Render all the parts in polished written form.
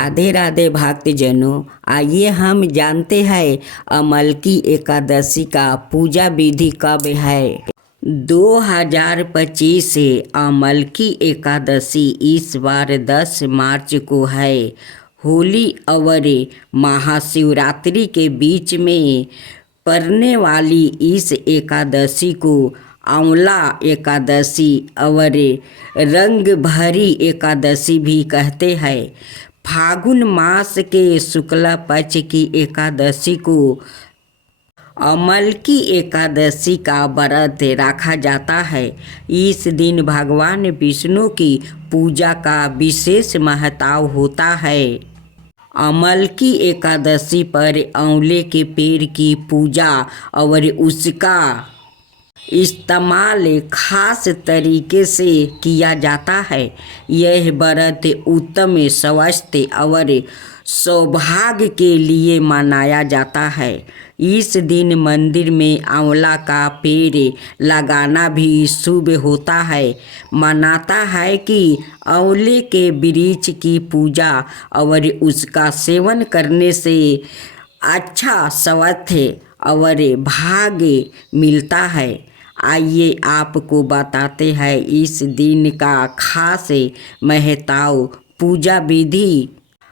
राधे राधे भक्तजनों, आइए हम जानते हैं अमलकी एकादशी का पूजा विधि कब है। 2025 से अमलकी एकादशी इस बार 10 मार्च को है। होली और महाशिवरात्रि के बीच में पड़ने वाली इस एकादशी को आंवला एकादशी और रंग भरी एकादशी भी कहते हैं। फागुन मास के शुक्ल पक्ष की एकादशी को अमलकी एकादशी का व्रत रखा जाता है। इस दिन भगवान विष्णु की पूजा का विशेष महत्व होता है। अमलकी एकादशी पर आंवले के पेड़ की पूजा और उसका इस्तेमाल खास तरीके से किया जाता है। यह व्रत उत्तम स्वास्थ्य और सौभाग्य के लिए मनाया जाता है। इस दिन मंदिर में आंवला का पेड़ लगाना भी शुभ होता है। मानता है कि आंवले के वृक्ष की पूजा और उसका सेवन करने से अच्छा स्वास्थ्य और भाग्य मिलता है। आइए आपको बताते हैं इस दिन का खास महत्व, पूजा विधि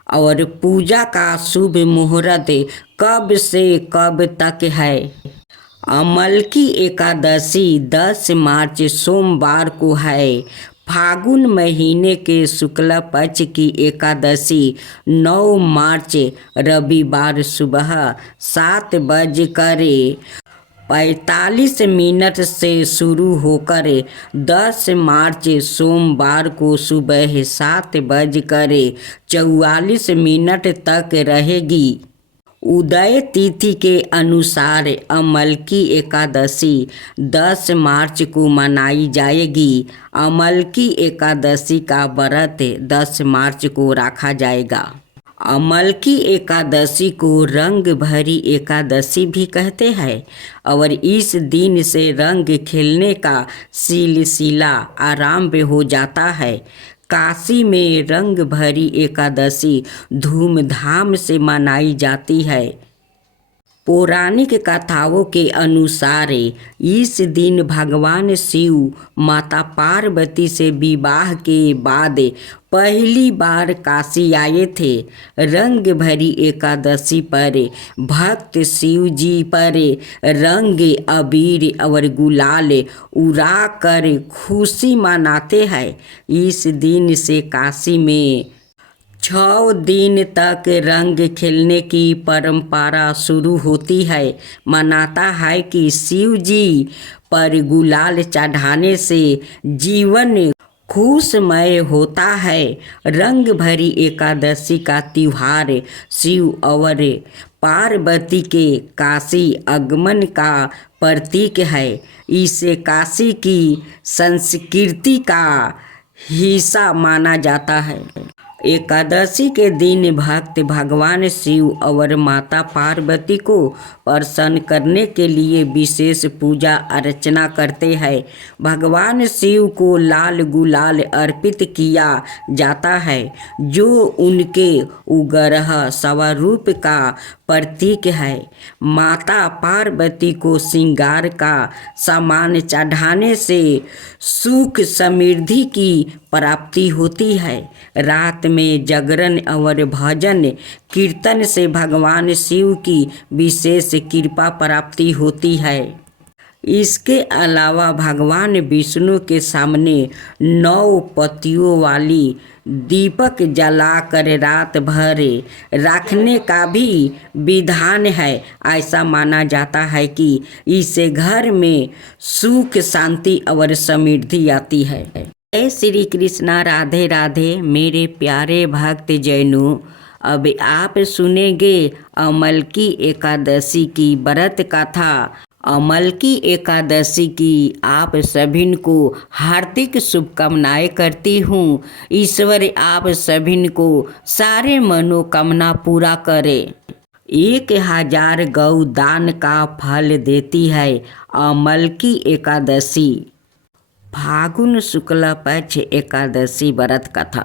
और पूजा का शुभ मुहूर्त कब से कब तक है। अमलकी एकादशी 10 मार्च सोमवार को है। फागुन महीने के शुक्ल पक्ष की एकादशी 9 मार्च रविवार सुबह 7:45 से शुरू होकर 10 मार्च सोमवार को सुबह 7:44 तक रहेगी। उदय तिथि के अनुसार अमलकी एकादशी 10 मार्च को मनाई जाएगी। अमलकी एकादशी का व्रत 10 मार्च को रखा जाएगा। अमलकी एकादशी को रंग भरी एकादशी भी कहते हैं और इस दिन से रंग खेलने का सिलसिला आरंभ हो जाता है। काशी में रंग भरी एकादशी धूमधाम से मनाई जाती है। पौराणिक कथाओं के अनुसार इस दिन भगवान शिव माता पार्वती से विवाह के बाद पहली बार काशी आए थे। रंग भरी एकादशी पर भक्त शिव जी पर रंग अबीर और गुलाल उड़ा कर खुशी मनाते हैं। इस दिन से काशी में 6 दिन तक रंग खेलने की परंपरा शुरू होती है। मानता है कि शिव जी पर गुलाल चढ़ाने से जीवन खुशमय होता है। रंग भरी एकादशी का त्योहार शिव और पार्वती के काशी आगमन का प्रतीक है। इसे काशी की संस्कृति का हिस्सा माना जाता है। एकादशी के दिन भक्त भगवान शिव और माता पार्वती को प्रसन्न करने के लिए विशेष पूजा अर्चना करते हैं। भगवान शिव को लाल गुलाल अर्पित किया जाता है, जो उनके उग्र स्वरूप का प्रतीक है। माता पार्वती को श्रृंगार का सामान चढ़ाने से सुख समृद्धि की प्राप्ति होती है। रात में जागरण और भजन कीर्तन से भगवान शिव की विशेष कृपा प्राप्ति होती है। इसके अलावा भगवान विष्णु के सामने 9 पत्तियों वाली दीपक जलाकर रात भर रखने का भी विधान है। ऐसा माना जाता है कि इससे घर में सुख शांति और समृद्धि आती है। जय श्री कृष्णा, राधे राधे मेरे प्यारे भक्त जैनों। अब आप सुनेंगे अमलकी एकादशी की व्रत कथा। अमलकी एकादशी की आप सभी को हार्दिक शुभकामनाएं करती हूँ। ईश्वर आप सभी को सारे मनोकामना पूरा करे। 1000 गौ दान का फल देती है अमलकी एकादशी। फागुन शुक्ल पक्ष एकादशी व्रत कथा।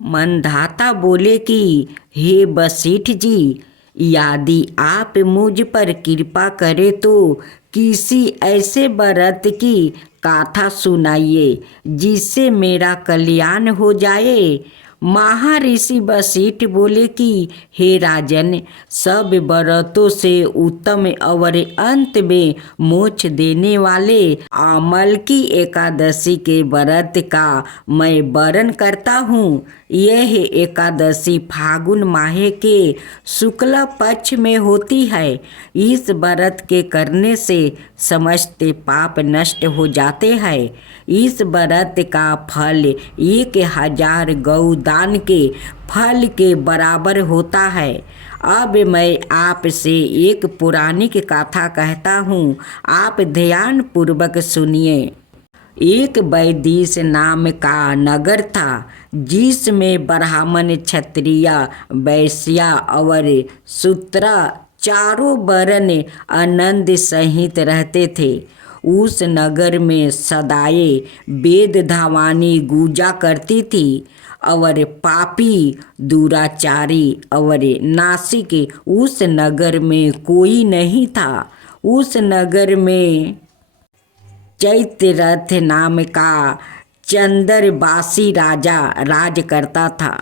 मंधाता बोले कि हे वशिष्ठ जी, यदि आप मुझ पर कृपा करें तो किसी ऐसे व्रत की गाथा सुनाइए जिससे मेरा कल्याण हो जाए। महर्षि वशिष्ठ बोले कि हे राजन, सब व्रतों से उत्तम और अंत में मोक्ष देने वाले अमल की एकादशी के व्रत का मैं वर्णन करता हूँ। यह एकादशी फागुन माह के शुक्ल पक्ष में होती है। इस व्रत के करने से समस्त पाप नष्ट हो जाते हैं। इस व्रत का फल 1000 गौदान के फल के बराबर होता है। अब मैं आपसे एक पौराणिक कथा कहता हूँ, आप ध्यान पूर्वक सुनिए। एक वैदिश नाम का नगर था जिसमें ब्राह्मण, क्षत्रिय, वैश्य और शूद्र चारों वर्ण आनंद सहित रहते थे। उस नगर में सदाए वेद धावानी गूंजा करती थी और पापी, दुराचारी और नासिक उस नगर में कोई नहीं था। उस नगर में चैत्यरथ नाम का चंद्रवासी राजा राज करता था।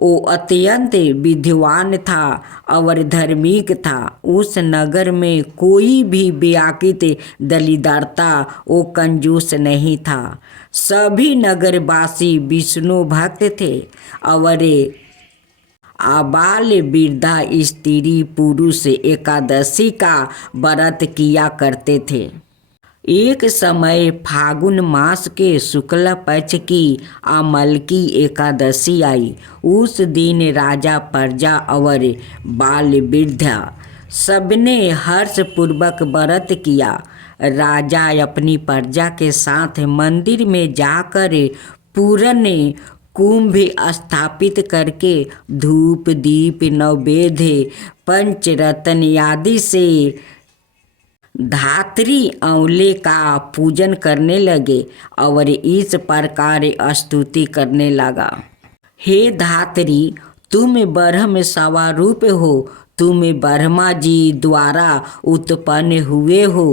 वो अत्यंत विद्वान था और धार्मिक था। उस नगर में कोई भी व्याकृत दलिद्रता वो कंजूस नहीं था। सभी नगरवासी विष्णु भक्त थे और आबाल वृद्धा स्त्री पुरुष एकादशी का व्रत किया करते थे। एक समय फागुन मास के शुक्ल पक्ष की अमलकी एकादशी आई। उस दिन राजा, प्रजा और बाल वृद्धा सबने हर्षपूर्वक व्रत किया। राजा अपनी प्रजा के साथ मंदिर में जाकर पूर्ण कुंभ स्थापित करके धूप, दीप, नैवेद्य, पंचरत्न आदि से धात्री आंवले का पूजन करने लगे और इस प्रकार स्तुति करने लगा। हे धात्री, तुम ब्रह्म स्वरूप हो। तुम ब्रह्मा जी द्वारा उत्पन्न हुए हो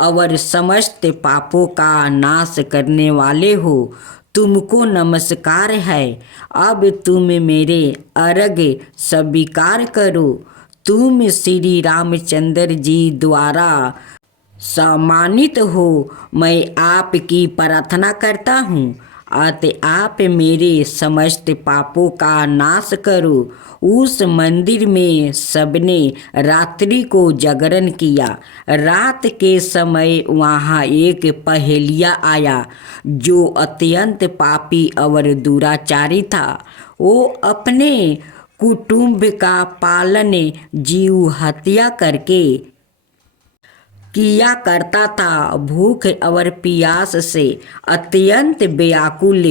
और समस्त पापों का नाश करने वाले हो। तुमको नमस्कार है। अब तुम मेरे अर्घ्य स्वीकार करो। तुम श्री रामचंद्र जी द्वारा सम्मानित हो। मैं आपकी प्रार्थना करता हूँ, अतः आप मेरे समस्त पापों का नाश करो। उस मंदिर में सबने रात्रि को जागरण किया। रात के समय वहाँ एक पहेलिया आया जो अत्यंत पापी और दुराचारी था। वो अपने कुटुंब का पालन जीव हत्या करके किया करता था। भूख और प्यास से अत्यंत व्याकुल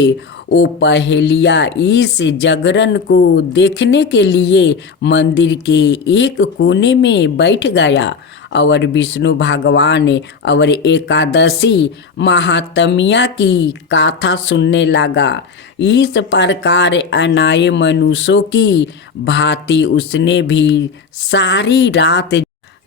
वो पहेलिया इस जागरण को देखने के लिए मंदिर के एक कोने में बैठ गया और विष्णु भगवान और एकादशी महात्म्य की गाथा सुनने लगा। इस प्रकार अनाय मनुष्यों की भांति उसने भी सारी रात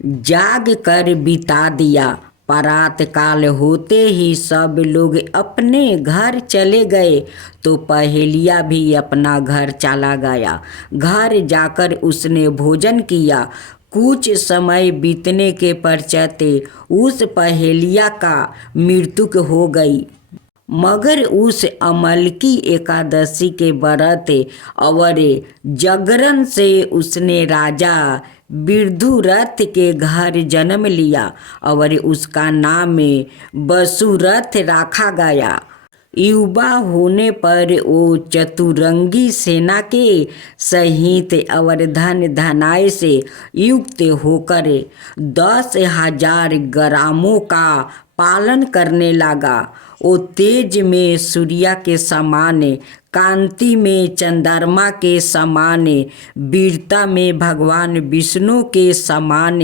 जाग कर बिता दिया। प्रात काल होते ही सब लोग अपने घर चले गए तो पहेलिया भी अपना घर चला गया। घर जाकर उसने भोजन किया। कुछ समय बीतने के पश्चात उस पहेलिया का मृत्यु हो गई। मगर उस अमलकी एकादशी के व्रत और जागरण से उसने राजा विदुरथ के घर जन्म लिया और उसका नाम वसुरथ रखा गया। युवा होने पर वो चतुरंगी सेना के सहित और धन धनाय से युक्त होकर 10,000 ग्रामों का पालन करने लगा। वो तेज में सूर्य के समान, कांति में चंद्रमा के समान, वीरता में भगवान विष्णु के समान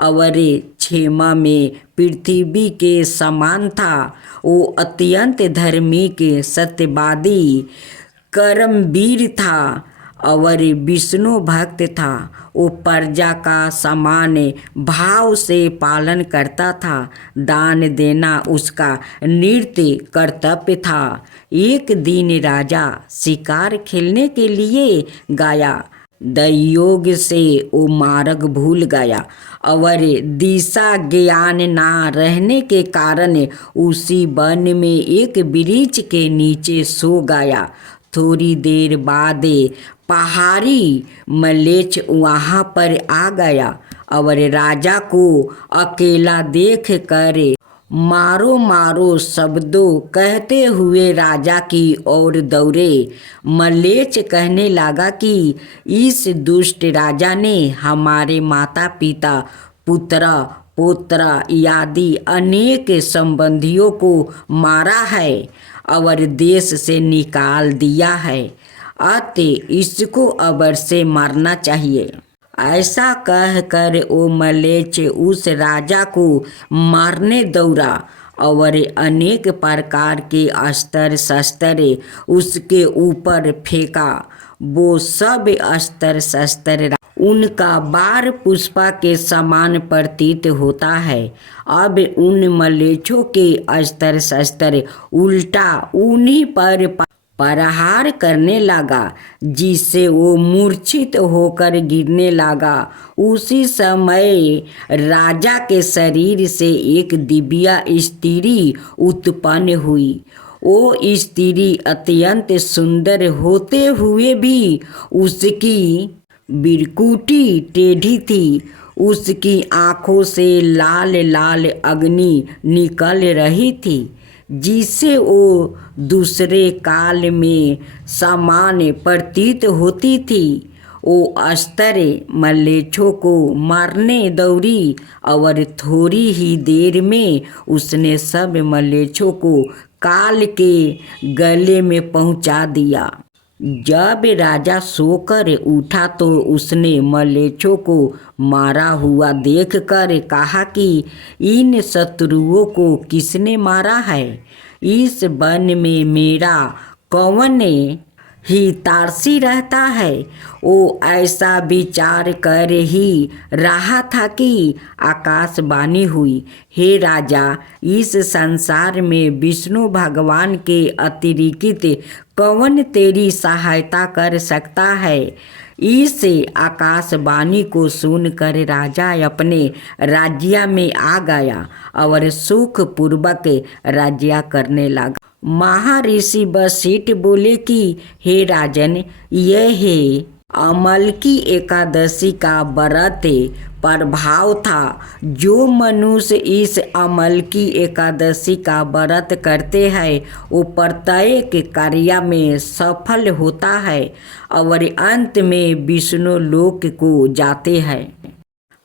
और क्षेमा में पृथ्वी के समान था। वो अत्यंत धार्मिक, सत्यवादी, कर्मवीर था और विष्णु भक्त था। वो प्रजा का समान भाव से पालन करता था। दान देना उसका नित्य कर्तव्य था। एक दिन राजा शिकार खेलने के लिए गया। दैयोग से वो मार्ग भूल गया और दिशा ज्ञान ना रहने के कारण उसी वन में एक वृक्ष के नीचे सो गया। थोड़ी देर बाद पहाड़ी मलेच्छ वहाँ पर आ गया और राजा को अकेला देख कर मारो मारो शब्दों कहते हुए राजा की ओर दौड़े। मलेच्छ कहने लगा कि इस दुष्ट राजा ने हमारे माता पिता पुत्र पोत्र आदि अनेक संबंधियों को मारा है और देश से निकाल दिया है। अतः इसको अबर से मारना चाहिए। ऐसा कहकर वो मलेच्छ उस राजा को मारने दौड़ा और अनेक प्रकार के अस्त्र शस्त्र उसके ऊपर फेंका। वो सब अस्त्र शस्त्र उनका बार पुष्पा के समान प्रतीत होता है। अब उन मलेच्छों के अस्त्र शस्त्र उल्टा उन्हीं पर प्रहार करने लगा, जिससे वो मूर्छित होकर गिरने लगा। उसी समय राजा के शरीर से एक दिव्या स्त्री उत्पन्न हुई। वो स्त्री अत्यंत सुंदर होते हुए भी उसकी बिरकुटी टेढ़ी थी। उसकी आँखों से लाल लाल अग्नि निकल रही थी, जिससे वो दूसरे काल में समान प्रतीत होती थी। वो अस्त्र मलेच्छों को मारने दौड़ी और थोड़ी ही देर में उसने सब मलेच्छों को काल के गले में पहुंचा दिया। जब राजा सोकर उठा तो उसने मलेच्छों को मारा हुआ देखकर कहा कि इन शत्रुओं को किसने मारा है? इस वन में मेरा कौन हितैषी रहता है? वो ऐसा विचार कर ही रहा था कि आकाशवाणी हुई, हे राजा, इस संसार में विष्णु भगवान के अतिरिक्त कौन तेरी सहायता कर सकता है? इस आकाशवाणी को सुनकर राजा अपने राज्य में आ गया और सुखपूर्वक राज्य करने लगा। महर्षि वशिष्ठ बोले कि हे राजन, यह है अमलकी एकादशी का व्रत प्रभाव था। जो मनुष्य इस अमलकी एकादशी का व्रत करते हैं वो प्रत्येक कार्य में सफल होता है और अंत में विष्णु लोक को जाते हैं।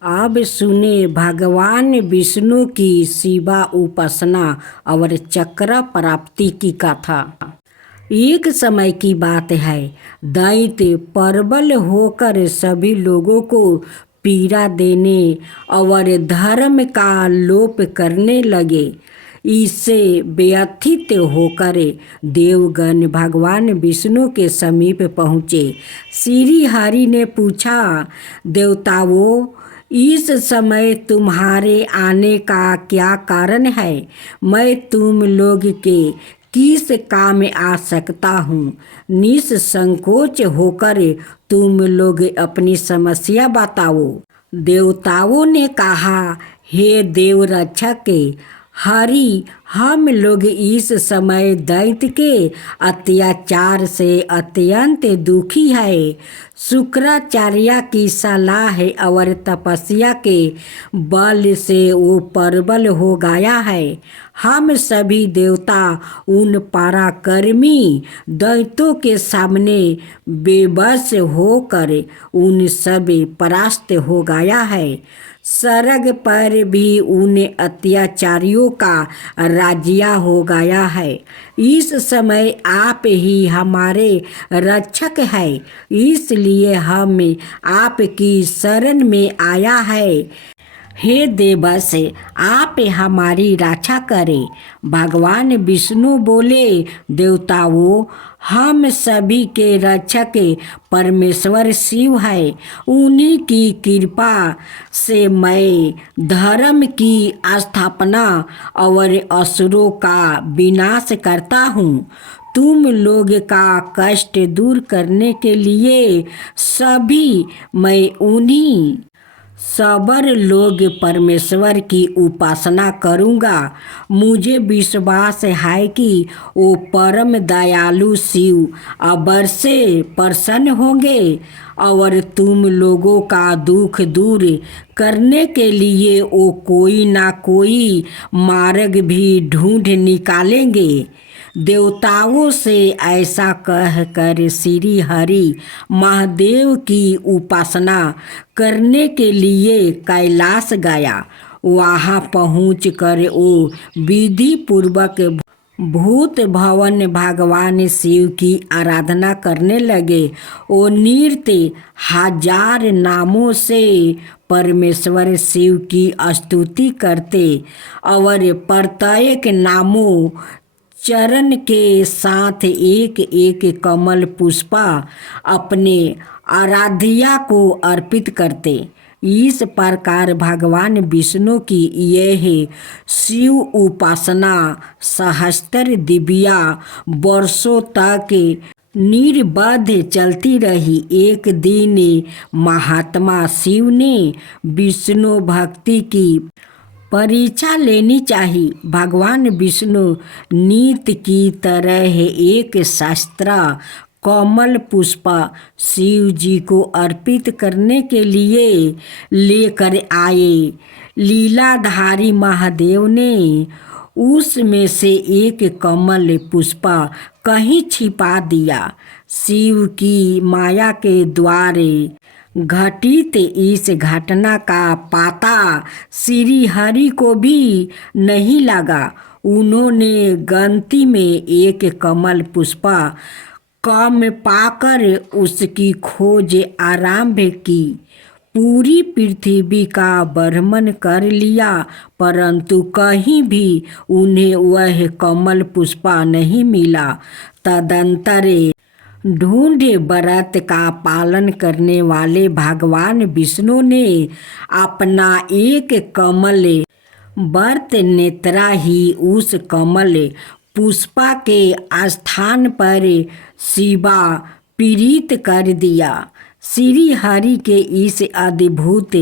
अब सुने भगवान विष्णु की शिवा उपासना और चक्र प्राप्ति की कथा। एक समय की बात है, दैत्य प्रबल होकर सभी लोगों को पीड़ा देने और धर्म का लोप करने लगे। इससे व्यथित होकर देवगण भगवान विष्णु के समीप पहुँचे। श्री हरि ने पूछा, देवताओं, इस समय तुम्हारे आने का क्या कारण है? मैं तुम लोग के किस काम आ सकता हूँ? निसंकोच होकर तुम लोग अपनी समस्या बताओ। देवताओं ने कहा, हे देव रक्षक हरि, हम लोग इस समय दैत्य के अत्याचार से अत्यंत दुखी है। शुक्राचार्य की सलाह और तपस्या के बल से वो प्रबल हो गया है। हम सभी देवता उन पराक्रमी दैत्यों के सामने बेबस होकर उन सब परास्त हो गया है। स्वर्ग पर भी उन अत्याचारियों का राज्य हो गया है। इस समय आप ही हमारे रक्षक हैं, इसलिए हम आपकी शरण में आया है। हे देवस, आप हमारी रक्षा करें। भगवान विष्णु बोले, देवताओं, हम सभी के रक्षक परमेश्वर शिव है। उन्हीं की कृपा से मैं धर्म की स्थापना और असुरों का विनाश करता हूँ। तुम लोग का कष्ट दूर करने के लिए सभी मैं उन्हीं सबर लोग परमेश्वर की उपासना करूँगा। मुझे विश्वास है कि वो परम दयालु शिव अवश्य प्रसन्न होंगे और तुम लोगों का दुख दूर करने के लिए वो कोई ना कोई मार्ग भी ढूंढ निकालेंगे। देवताओं से ऐसा कहकर श्री हरि महादेव की उपासना करने के लिए कैलाश गया। वहाँ पहुँचकर वो विधि पूर्वक भूत भवन भगवान शिव की आराधना करने लगे। वो नृत्य हजार नामों से परमेश्वर शिव की स्तुति करते और प्रत्येक नामों चरण के साथ एक एक कमल पुष्पा अपने आराध्या को अर्पित करते। इस प्रकार भगवान विष्णु की यह शिव उपासना सहस्त्र दिव्या वर्षों तक निर्बाध चलती रही। एक दिन महात्मा शिव ने विष्णु भक्ति की परीक्षा लेनी चाहिए। भगवान विष्णु नित्य की तरह एक शस्त्र कमल पुष्प शिव जी को अर्पित करने के लिए लेकर आए। लीलाधारी महादेव ने उसमें से एक कमल पुष्प कहीं छिपा दिया। शिव की माया के द्वारे घटित इस घटना का पता श्री हरि को भी नहीं लगा। उन्होंने गलती में एक कमल पुष्प कम पाकर उसकी खोज आरंभ की। पूरी पृथ्वी का भ्रमण कर लिया, परंतु कहीं भी उन्हें वह कमल पुष्प नहीं मिला। तदंतर ढूंढे व्रत का पालन करने वाले भगवान विष्णु ने अपना एक कमल व्रत नेत्रा ही उस कमल पुष्पा के स्थान पर शिवा प्रीत कर दिया। श्री हरि के इस अद्भुत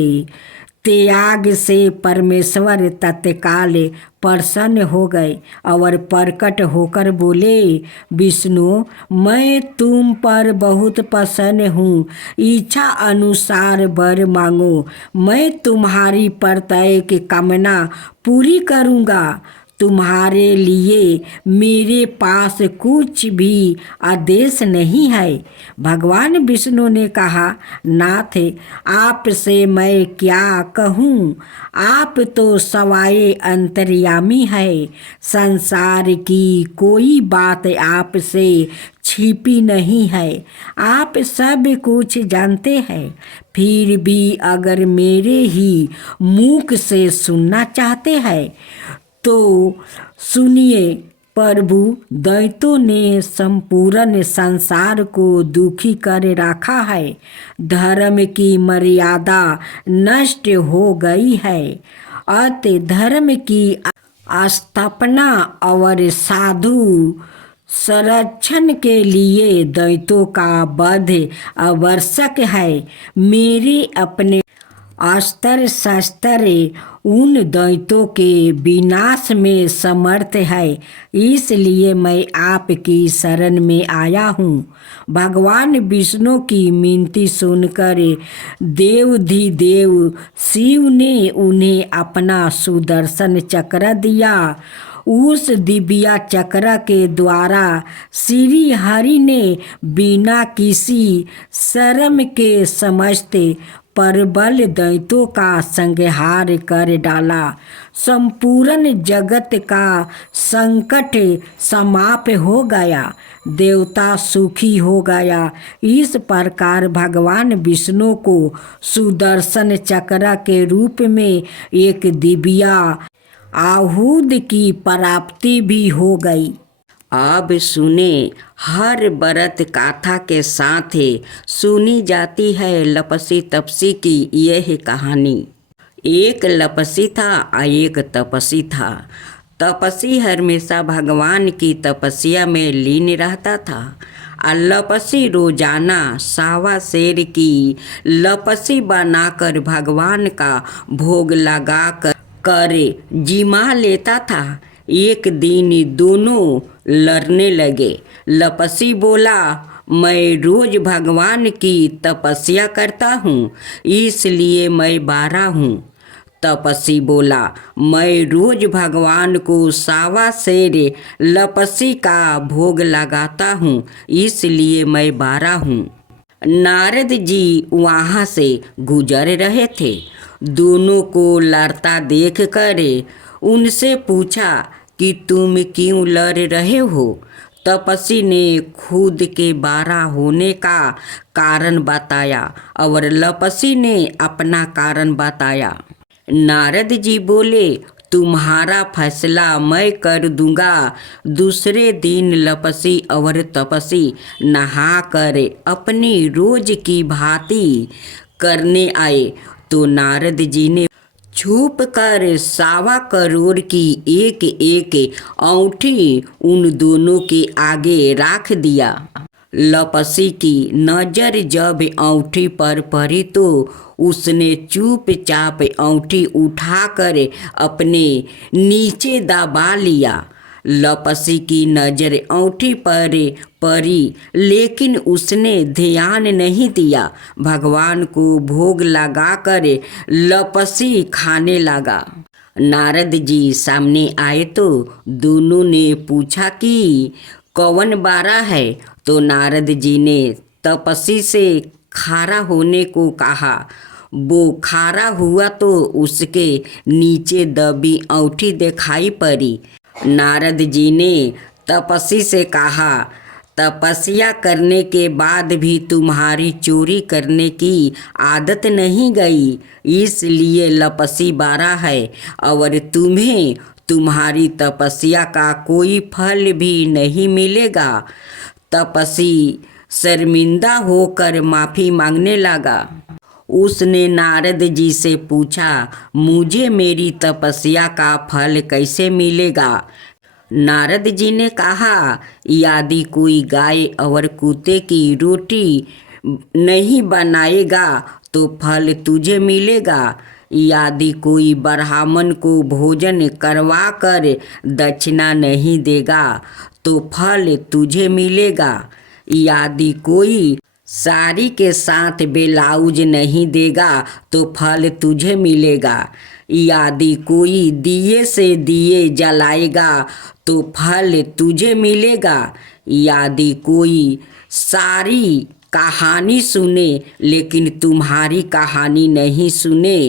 त्याग से परमेश्वर तत्काल प्रसन्न हो गए और प्रकट होकर बोले, विष्णु, मैं तुम पर बहुत प्रसन्न हूँ। इच्छा अनुसार वर मांगो, मैं तुम्हारी प्रत्येक कामना पूरी करूँगा। तुम्हारे लिए मेरे पास कुछ भी आदेश नहीं है। भगवान विष्णु ने कहा, नाथ, आपसे मैं क्या कहूँ? आप तो सवाए अंतर्यामी है। संसार की कोई बात आपसे छिपी नहीं है। आप सब कुछ जानते हैं। फिर भी अगर मेरे ही मुख से सुनना चाहते हैं तो सुनिए। प्रभु, दैत्यों ने संपूर्ण संसार को दुखी कर रखा है। धर्म की मर्यादा नष्ट हो गई है। अतः धर्म की स्थापना और साधु संरक्षण के लिए दैत्यों का वध आवश्यक है। मेरे अपने अस्त्र शस्त्र उन दैत्यों के विनाश में समर्थ है। इसलिए मैं आपकी शरण में आया हूँ। भगवान विष्णु की मिनती सुनकर देवाधिदेव शिव ने उन्हें अपना सुदर्शन चक्र दिया। उस दिव्या चक्र के द्वारा श्री हरि ने बिना किसी शर्म के समस्त प्रबल दैत्यों का संहार कर डाला। संपूर्ण जगत का संकट समाप्त हो गया, देवता सुखी हो गया। इस प्रकार भगवान विष्णु को सुदर्शन चक्र के रूप में एक दिव्या आहुति की प्राप्ति भी हो गई। अब सुने, हर व्रत गाथा के साथ सुनी जाती है लपसी तपसी की यह कहानी। एक लपसी था और एक तपसी था। तपसी हमेशा भगवान की तपस्या में लीन रहता था और लपसी रोजाना सावा शेर की लपसी बनाकर भगवान का भोग लगा कर जिमा लेता था। एक दिन दोनों लड़ने लगे। लपसी बोला, मैं रोज भगवान की तपस्या करता हूँ, इसलिए मैं बारा हूँ। तपसी बोला, मैं रोज भगवान को सावा शेर लपसी का भोग लगाता हूँ, इसलिए मैं बारा हूँ। नारद जी वहाँ से गुजर रहे थे। दोनों को लड़ता देख कर उनसे पूछा कि तुम क्यों लड़ रहे हो। तपसी ने खुद के बारा होने का कारण बताया और लपसी ने अपना कारण बताया। नारद जी बोले, तुम्हारा फैसला मैं कर दूंगा। दूसरे दिन लपसी और तपसी नहा कर अपनी रोज की भांति करने आए तो नारद जी ने छुप कर 1.25 करोड़ की एक एक औंठी उन दोनों के आगे रख दिया। लपसी की नजर जब औंठी पर पड़ी तो उसने चुपचाप औंठी उठाकर अपने नीचे दबा लिया। लपसी की नजर औंठी पर पड़ी, लेकिन उसने ध्यान नहीं दिया। भगवान को भोग लगाकर लपसी खाने लगा। नारद जी सामने आए तो दोनों ने पूछा कि कौन बारा है। तो नारद जी ने तपसी से खारा होने को कहा। वो खारा हुआ तो उसके नीचे दबी औंठी दिखाई पड़ी। नारद जी ने तपसी से कहा, तपस्या करने के बाद भी तुम्हारी चोरी करने की आदत नहीं गई, इसलिए लपसी बारा है और तुम्हें तुम्हारी तपस्या का कोई फल भी नहीं मिलेगा। तपसी शर्मिंदा होकर माफ़ी मांगने लगा। उसने नारद जी से पूछा, मुझे मेरी तपस्या का फल कैसे मिलेगा। नारद जी ने कहा, यदि कोई गाय और कुत्ते की रोटी नहीं बनाएगा तो फल तुझे मिलेगा। यदि कोई ब्राह्मण को भोजन करवा कर दक्षिणा नहीं देगा तो फल तुझे मिलेगा। यदि कोई साड़ी के साथ ब्लाउज नहीं देगा तो फल तुझे मिलेगा। यदि कोई दिए से दिए जलाएगा तो फल तुझे मिलेगा। यदि कोई सारी कहानी सुने लेकिन तुम्हारी कहानी नहीं सुने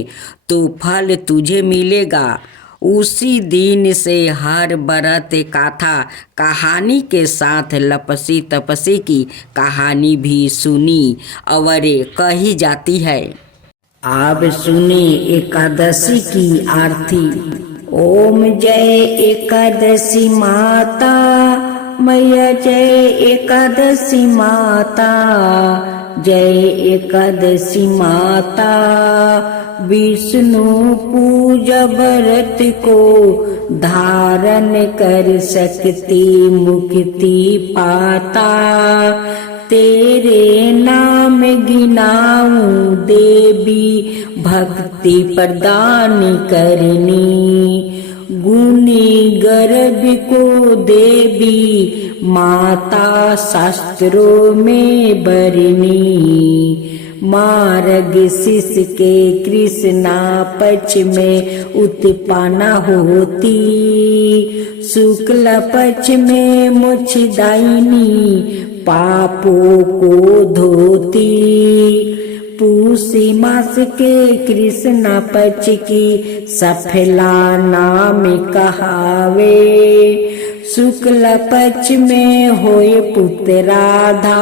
तो फल तुझे मिलेगा। उसी दिन से हर व्रत गाथा कहानी के साथ लपसी तपसी की कहानी भी सुनी और कही जाती है। आप सुने एकादशी की आरती। ओम जय एकादशी माता मैया, जय एकादशी माता, जय एकादशी माता। विष्णु पूजा व्रत को धारण कर सकती मुक्ति पाता। तेरे नाम गिनाऊं देवी, भक्ति प्रदान करनी। गुनी गर्भ को देवी माता, शास्त्रों में बरनी। मार्ग शीश के कृष्णा पक्ष में उत्पन्न होती। शुक्ल पक्ष में मोक्षदायिनी, पापों को धोती। पूसी मास के कृष्ण पक्ष की सफला नाम कहावे। शुक्ल पक्ष में होए पुत्र राधा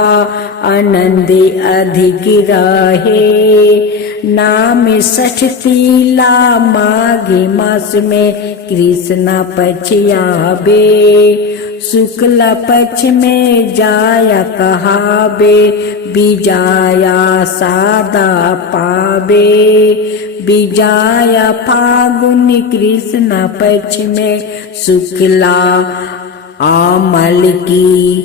आनंद अधिक रहे। नाम षष्ठीला माघ मास में कृष्ण पक्ष आवे। शुक्ल पक्ष में जाया कहावे विजाया सादा पावे। विजाया फागुन कृष्ण पक्ष में शुक्ला आमल की।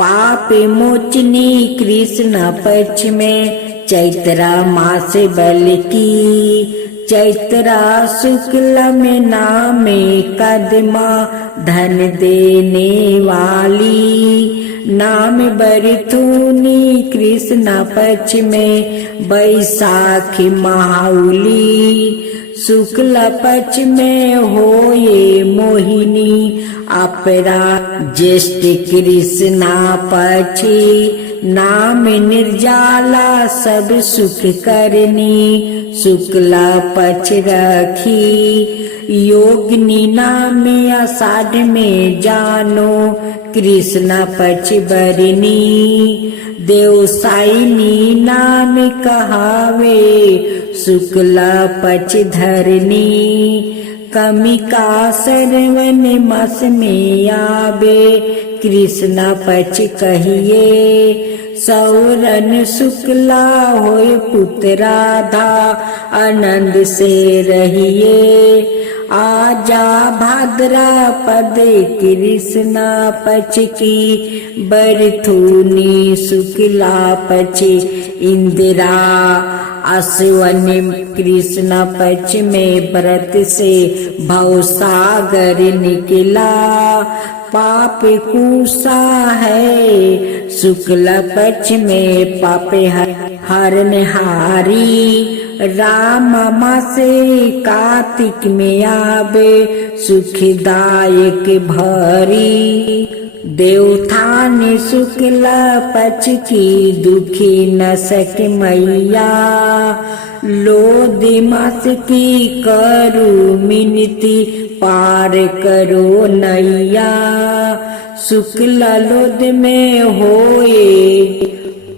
पाप मोचनी कृष्ण पक्ष में चैत्रा मास बल की। चैत्रा शुक्ल में नामे कदमा धन देने वाली। नाम बरथुनी कृष्ण पक्ष में बैसाखी महाउली। शुक्ल पक्ष में होए मोहिनी अपरा ज्येष्ठ कृष्णा पक्षी। नाम निर्जाला सब सुख करनी शुक्ला पक्ष रखी। योगिनी नाम आषाढ़ में जानो कृष्ण पक्ष बरनी। देवसायिनी नाम कहावे शुक्ला पक्ष धरनी। कमी का श्रवण मास में आवे कृष्ण पक्ष कहिए। सौरन शुक्ला होए पुत्र राधा आनंद से रहिए। आजा भाद्रपद कृष्ण पक्ष की बरथुनी शुक्ला पक्ष इंदिरा। आश्वन कृष्ण पक्ष में व्रत से भवसागर निकला। पाप कुसा है शुक्ल पक्ष में पाप हरनहारी। राम मासे कार्तिक में आवे सुखदायक भरी। देवथान शुक्ल पक्ष की दुखी न सक मैया। लोध मास की करू मिनती पार करो नैया। शुक्ल लोध में होए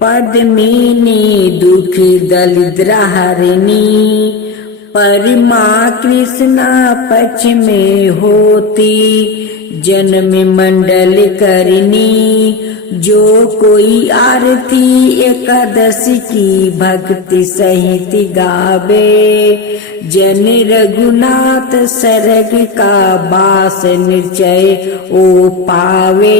पद्मिनी दुख दरिद्र हरनी। परमा कृष्ण पक्ष में होती जन्म मंडल करनी। जो कोई आरती एकादशी की भक्ति सहित गावे। जन रघुनाथ सरग का बास निश्चय ओ पावे।